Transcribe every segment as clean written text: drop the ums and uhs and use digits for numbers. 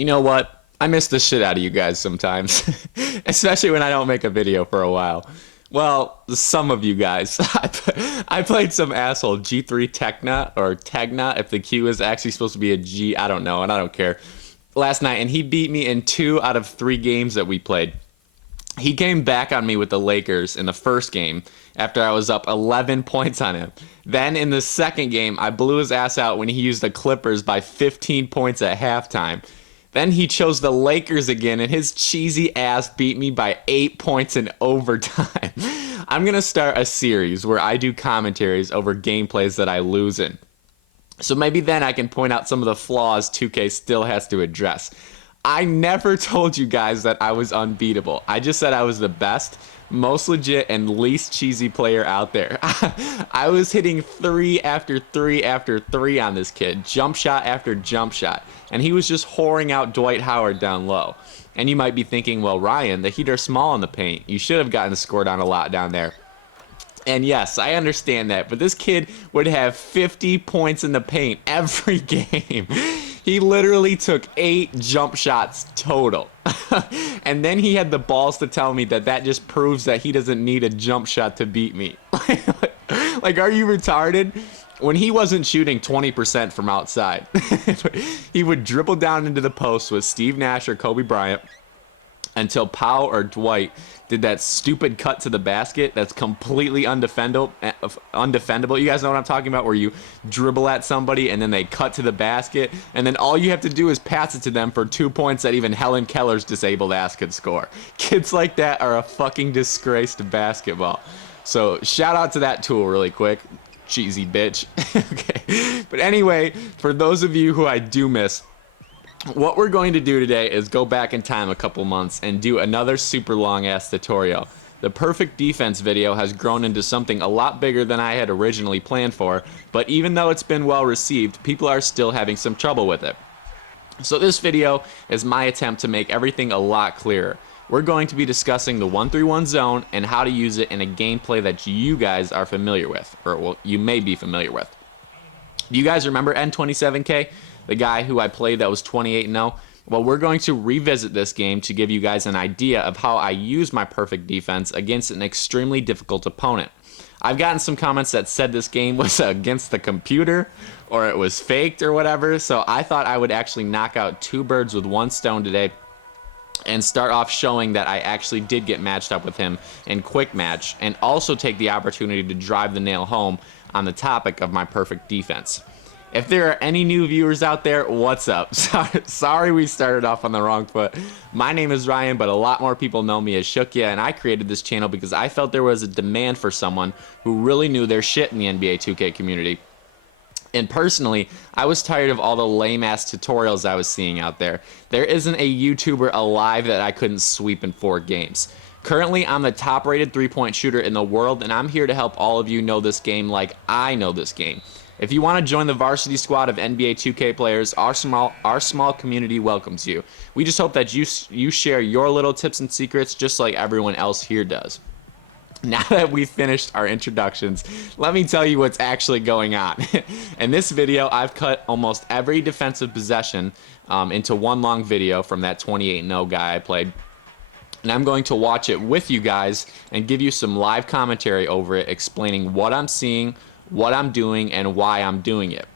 You know what? I miss the shit out of you guys sometimes, especially when I don't make a video for a while. Well, some of you guys. I played some asshole G3 Tekna or Tegna if the Q is actually supposed to be a G. I don't know, and I don't care. Last night, and he beat me in 2 out of 3 games that we played. He came back on me with the Lakers in the first game after I was up 11 points on him. Then in the second game, I blew his ass out when he used the Clippers by 15 points at halftime. Then he chose the Lakers again, and his cheesy ass beat me by 8 points in overtime. I'm going to start a series where I do commentaries over gameplays that I lose in. So maybe then I can point out some of the flaws 2K still has to address. I never told you guys that I was unbeatable. I just said I was the best, most legit, and least cheesy player out there. I was hitting 3 after 3 after 3 on this kid, jump shot after jump shot, and he was just whoring out Dwight Howard down low. And you might be thinking, well, Ryan, the Heat are small in the paint. You should have gotten scored on a lot down there. And yes, I understand that, but this kid would have 50 points in the paint every game. He literally took 8 jump shots total. And then he had the balls to tell me that that just proves that he doesn't need a jump shot to beat me. Like, are you retarded? When he wasn't shooting 20% from outside, he would dribble down into the post with Steve Nash or Kobe Bryant until Powell or Dwight did that stupid cut to the basket that's completely undefendable. You guys know what I'm talking about, where you dribble at somebody and then they cut to the basket, and then all you have to do is pass it to them for 2 points that even Helen Keller's disabled ass could score. Kids like that are a fucking disgrace to basketball. So shout out to that tool really quick. Cheesy bitch. Okay. But anyway, for those of you who I do miss, what we're going to do today is go back in time a couple months and do another super long ass tutorial. The perfect defense video has grown into something a lot bigger than I had originally planned for, but even though it's been well received, people are still having some trouble with it. So this video is my attempt to make everything a lot clearer. We're going to be discussing the 1-3-1 zone and how to use it in a gameplay that you guys are familiar with, or well, you may be familiar with. Do you guys remember N27K? The guy who I played that was 28-0? Well, we're going to revisit this game to give you guys an idea of how I use my perfect defense against an extremely difficult opponent. I've gotten some comments that said this game was against the computer or it was faked or whatever, so I thought I would actually knock out 2 birds with 1 stone today and start off showing that I actually did get matched up with him in quick match, and also take the opportunity to drive the nail home on the topic of my perfect defense. If there are any new viewers out there, what's up? Sorry we started off on the wrong foot. My name is Ryan, but a lot more people know me as Shukya, and I created this channel because I felt there was a demand for someone who really knew their shit in the NBA 2K community. And personally, I was tired of all the lame-ass tutorials I was seeing out there. There isn't a YouTuber alive that I couldn't sweep in 4 games. Currently, I'm the top-rated 3-point shooter in the world, and I'm here to help all of you know this game like I know this game. If you want to join the varsity squad of NBA 2K players, our small community welcomes you. We just hope that you share your little tips and secrets just like everyone else here does. Now that we've finished our introductions, let me tell you what's actually going on. In this video, I've cut almost every defensive possession into one long video from that 28-0 guy I played. And I'm going to watch it with you guys and give you some live commentary over it, explaining what I'm seeing, what I'm doing, and why I'm doing it.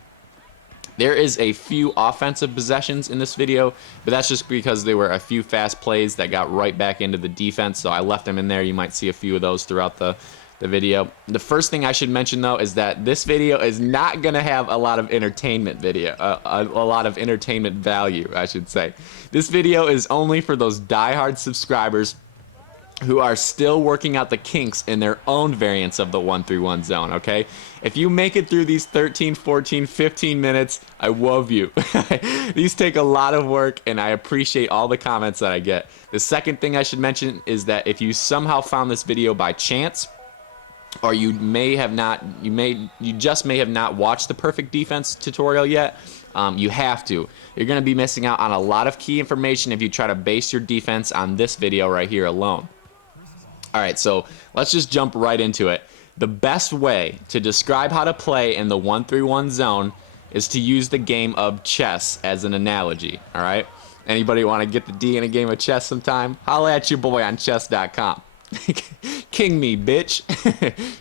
There is a few offensive possessions in this video, but that's just because there were a few fast plays that got right back into the defense, so I left them in there. You might see a few of those throughout the video. The first thing I should mention, though, is that this video is not going to have a lot of entertainment a lot of entertainment value, I should say. This video is only for those diehard subscribers who are still working out the kinks in their own variants of the 1-3-1 zone, okay? If you make it through these 13, 14, 15 minutes, I love you. These take a lot of work, and I appreciate all the comments that I get. The second thing I should mention is that if you somehow found this video by chance, or you just may have not watched the perfect defense tutorial yet, you have to. You're going to be missing out on a lot of key information if you try to base your defense on this video right here alone. Alright, so let's just jump right into it. The best way to describe how to play in the 1-3-1 zone is to use the game of chess as an analogy, alright? Anybody want to get the D in a game of chess sometime? Holla at your boy on chess.com. King me, bitch.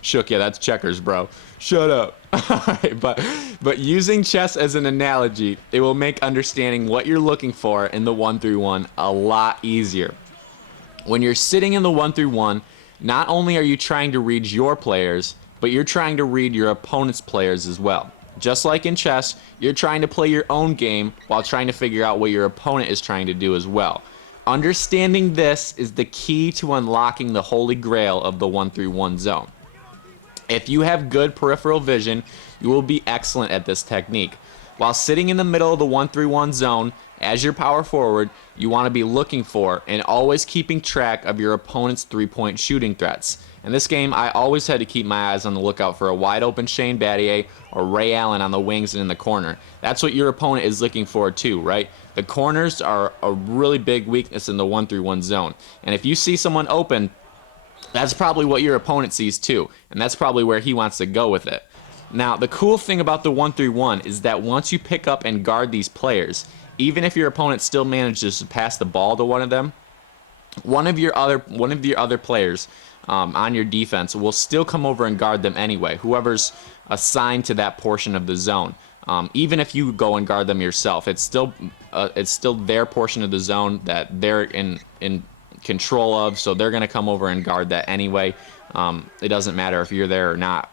Shook, yeah, that's checkers, bro. Shut up. Alright, but using chess as an analogy, it will make understanding what you're looking for in the 1-3-1 a lot easier. When you're sitting in the 1-3-1, not only are you trying to read your players, but you're trying to read your opponent's players as well. Just like in chess, you're trying to play your own game while trying to figure out what your opponent is trying to do as well. Understanding this is the key to unlocking the holy grail of the 1-3-1 zone. If you have good peripheral vision, you will be excellent at this technique. While sitting in the middle of the 1-3-1 zone, as your power forward, you want to be looking for and always keeping track of your opponent's three-point shooting threats. In this game, I always had to keep my eyes on the lookout for a wide-open Shane Battier or Ray Allen on the wings and in the corner. That's what your opponent is looking for too, right? The corners are a really big weakness in the 1-3-1 zone. And if you see someone open, that's probably what your opponent sees too, and that's probably where he wants to go with it. Now, the cool thing about the 1-3-1 is that once you pick up and guard these players, even if your opponent still manages to pass the ball to one of them, one of your other players on your defense will still come over and guard them anyway, whoever's assigned to that portion of the zone. Even if you go and guard them yourself, it's still their portion of the zone that they're in control of, so they're going to come over and guard that anyway. It doesn't matter if you're there or not.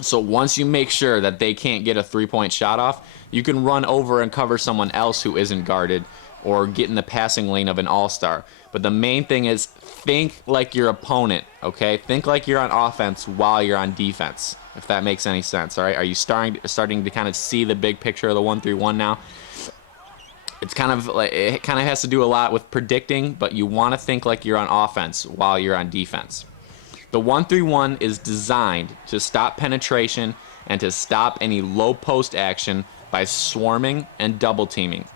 So once you make sure that they can't get a three-point shot off, you can run over and cover someone else who isn't guarded or get in the passing lane of an all-star. But the main thing is think like your opponent, okay? Think like you're on offense while you're on defense, if that makes any sense, all right? Are you starting to kind of see the big picture of the 1-3-1 now? It's kind of like, it kind of has to do a lot with predicting, but you want to think like you're on offense while you're on defense. The 1-3-1 is designed to stop penetration and to stop any low post action by swarming and double teaming.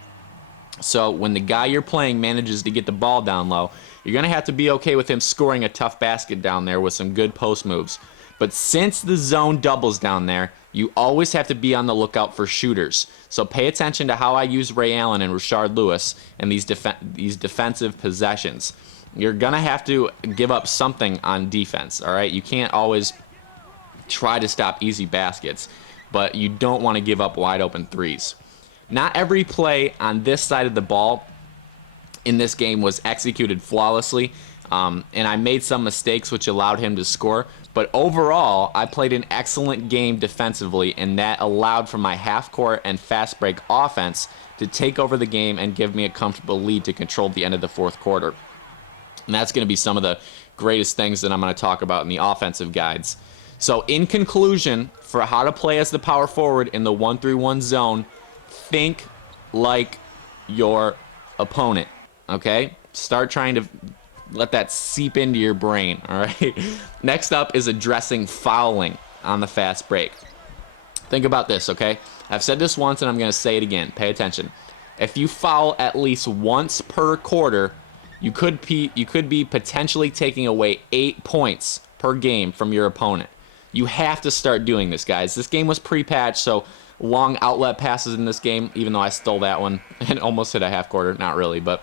So when the guy you're playing manages to get the ball down low, you're going to have to be okay with him scoring a tough basket down there with some good post moves. But since the zone doubles down there, you always have to be on the lookout for shooters. So pay attention to how I use Ray Allen and Rashard Lewis in these defensive possessions. You're going to have to give up something on defense, all right? You can't always try to stop easy baskets, but you don't want to give up wide open threes. Not every play on this side of the ball in this game was executed flawlessly, and I made some mistakes which allowed him to score, but overall, I played an excellent game defensively, and that allowed for my half-court and fast break offense to take over the game and give me a comfortable lead to control the end of the fourth quarter. And that's going to be some of the greatest things that I'm going to talk about in the offensive guides. So in conclusion, for how to play as the power forward in the 1-3-1 zone, think like your opponent, okay? Start trying to let that seep into your brain, all right? Next up is addressing fouling on the fast break. Think about this, okay? I've said this once and I'm going to say it again. Pay attention. If you foul at least once per quarter, you could be potentially taking away 8 points per game from your opponent. You have to start doing this, guys. This game was pre-patched, so long outlet passes in this game, even though I stole that one and almost hit a half quarter, not really, but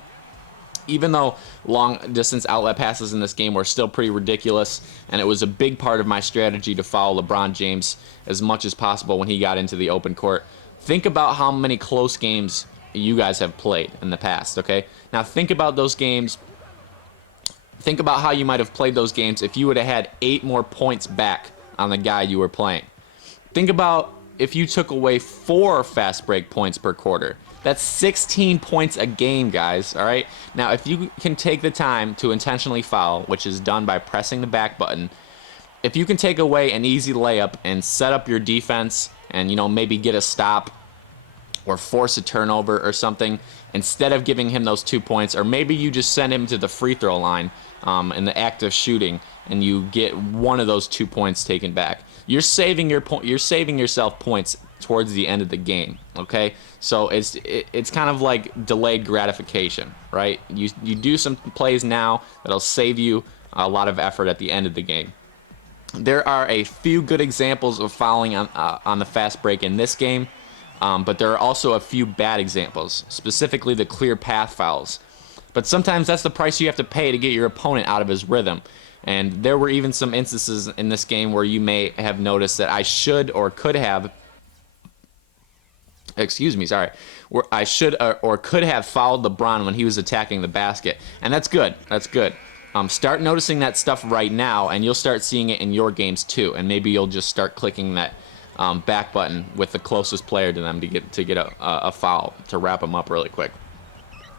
even though long distance outlet passes in this game were still pretty ridiculous, and it was a big part of my strategy to foul LeBron James as much as possible when he got into the open court. Think about how many close games you guys have played in the past, okay? Now think about those games. Think about how you might have played those games if you would have had 8 more points back on the guy you were playing. Think about if you took away 4 fast break points per quarter. That's 16 points a game, guys, all right? Now, if you can take the time to intentionally foul, which is done by pressing the back button, if you can take away an easy layup and set up your defense and, maybe get a stop or force a turnover or something, instead of giving him those 2 points, or maybe you just send him to the free throw line in the act of shooting, and you get one of those 2 points taken back. You're saving yourself points towards the end of the game. Okay, so it's kind of like delayed gratification, right? You do some plays now that'll save you a lot of effort at the end of the game. There are a few good examples of fouling on the fast break in this game. But there are also a few bad examples, specifically the clear path fouls. But sometimes that's the price you have to pay to get your opponent out of his rhythm. And there were even some instances in this game where you may have noticed that I should or could have, where I should or could have fouled LeBron when he was attacking the basket. And that's good. That's good. Start noticing that stuff right now, and you'll start seeing it in your games too. And maybe you'll just start clicking that back button with the closest player to them to get a foul to wrap them up really quick.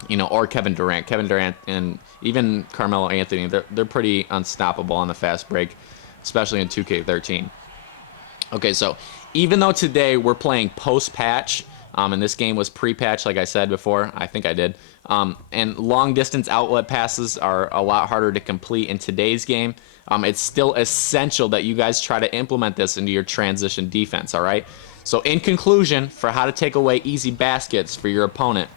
You know, or Kevin Durant. Kevin Durant and even Carmelo Anthony, they're pretty unstoppable on the fast break, especially in 2K13. Okay, so even though today we're playing post-patch, and this game was pre-patch, like I said before, I think I did, and long-distance outlet passes are a lot harder to complete in today's game, it's still essential that you guys try to implement this into your transition defense, all right? So in conclusion, for how to take away easy baskets for your opponent,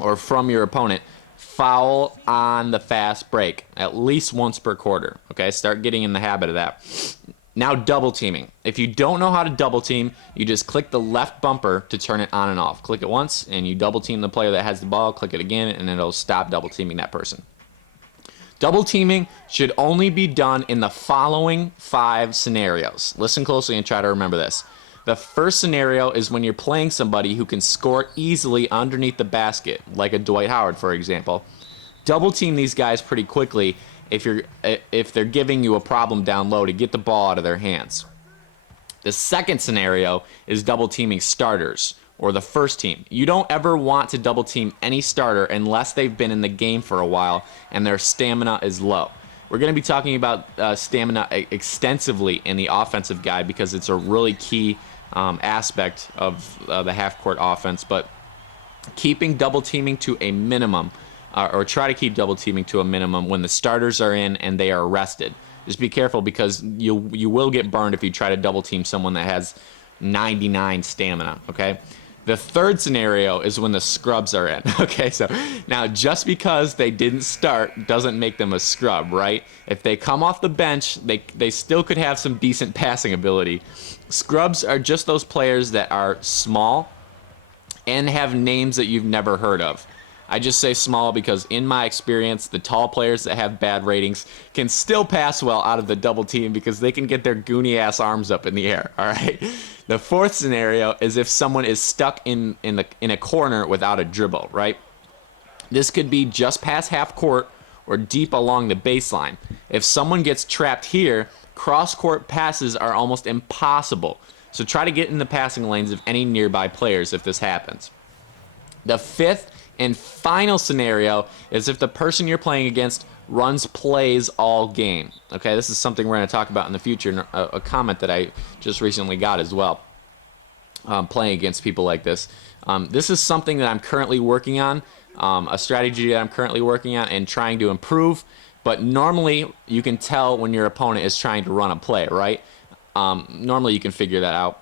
or from your opponent, foul on the fast break at least once per quarter. Okay, start getting in the habit of that. Now, double teaming. If you don't know how to double team, you just click the left bumper to turn it on and off. Click it once, and you double team the player that has the ball. Click it again, and it'll stop double teaming that person. Double teaming should only be done in the following 5 scenarios. Listen closely and try to remember this. The first scenario is when you're playing somebody who can score easily underneath the basket, like a Dwight Howard, for example. Double team these guys pretty quickly if they're giving you a problem down low to get the ball out of their hands. The second scenario is double teaming starters, or the first team. You don't ever want to double team any starter unless they've been in the game for a while and their stamina is low. We're going to be talking about stamina extensively in the offensive guide because it's a really key aspect of the half-court offense, but keeping double teaming to a minimum, or try to keep double teaming to a minimum when the starters are in and they are rested. Just be careful because you will get burned if you try to double team someone that has 99 stamina, okay? The third scenario is when the scrubs are in, okay? So now just because they didn't start doesn't make them a scrub, right? If they come off the bench, they still could have some decent passing ability. Scrubs are just those players that are small and have names that you've never heard of. I just say small because in my experience, the tall players that have bad ratings can still pass well out of the double team because they can get their goony ass arms up in the air, all right? The fourth scenario is if someone is stuck in a corner without a dribble, right? This could be just past half court or deep along the baseline. If someone gets trapped here, cross-court passes are almost impossible. So try to get in the passing lanes of any nearby players if this happens. The fifth and final scenario is if the person you're playing against runs plays all game. Okay, this is something we're going to talk about in the future, a comment that I just recently got as well, playing against people like this. This is something that I'm currently working on, a strategy that I'm currently working on and trying to improve, but normally you can tell when your opponent is trying to run a play, right? Normally you can figure that out.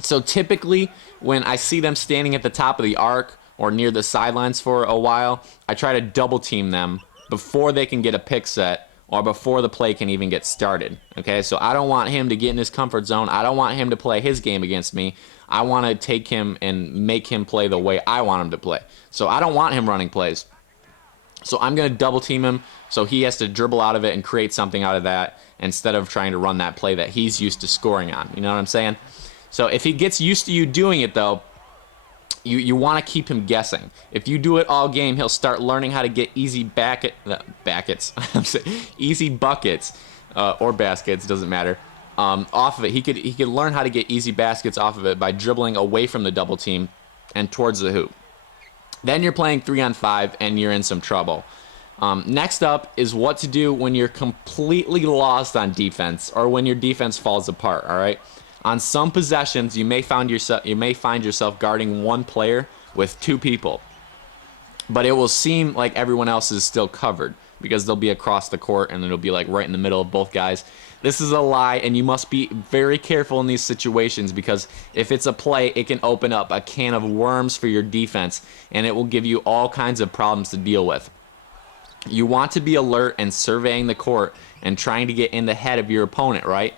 So typically when I see them standing at the top of the arc or near the sidelines for a while, I try to double team them before they can get a pick set or before the play can even get started. Okay, so I don't want him to get in his comfort zone. I don't want him to play his game against me. I want to take him and make him play the way I want him to play. So I don't want him running plays. So I'm going to double team him so he has to dribble out of it and create something out of that instead of trying to run that play that he's used to scoring on. You know what I'm saying? So if he gets used to you doing it, though, you want to keep him guessing. If you do it all game, he'll start learning how to get easy easy buckets or baskets, doesn't matter, off of it. He could learn how to get easy baskets off of it by dribbling away from the double team and towards the hoop. Then you're playing 3-on-5 and you're in some trouble. Next up is what to do when you're completely lost on defense or when your defense falls apart, all right? On some possessions, you may find yourself guarding one player with 2 people, but it will seem like everyone else is still covered because they'll be across the court and it'll be like right in the middle of both guys. This is a lie, and you must be very careful in these situations because if it's a play, it can open up a can of worms for your defense, and it will give you all kinds of problems to deal with. You want to be alert and surveying the court and trying to get in the head of your opponent, right?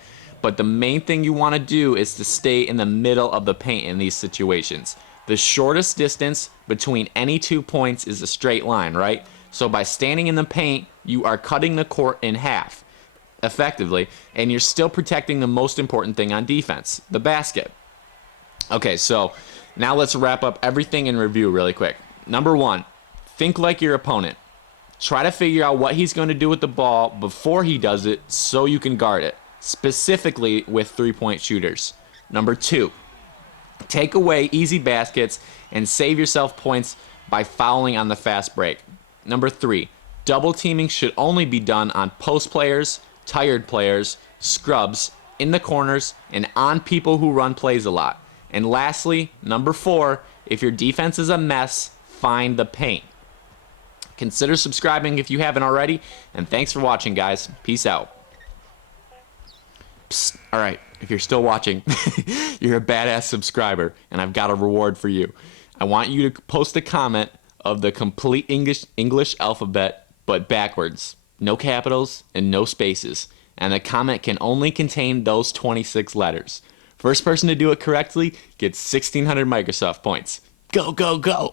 but the main thing you want to do is to stay in the middle of the paint in these situations. The shortest distance between any 2 points is a straight line, right? So by standing in the paint, you are cutting the court in half effectively, and you're still protecting the most important thing on defense, the basket. Okay, so now let's wrap up everything in review really quick. Number one, think like your opponent. Try to figure out what he's going to do with the ball before he does it so you can guard it, specifically with three-point shooters. Number two, take away easy baskets and save yourself points by fouling on the fast break. Number three, double teaming should only be done on post players, tired players, scrubs, in the corners, and on people who run plays a lot. And lastly, number four, if your defense is a mess, find the paint. Consider subscribing if you haven't already, and thanks for watching, guys. Peace out. Psst. All right, if you're still watching, you're a badass subscriber, and I've got a reward for you. I want you to post a comment of the complete English alphabet, but backwards. No capitals and no spaces. And the comment can only contain those 26 letters. First person to do it correctly gets 1,600 Microsoft points. Go, go, go!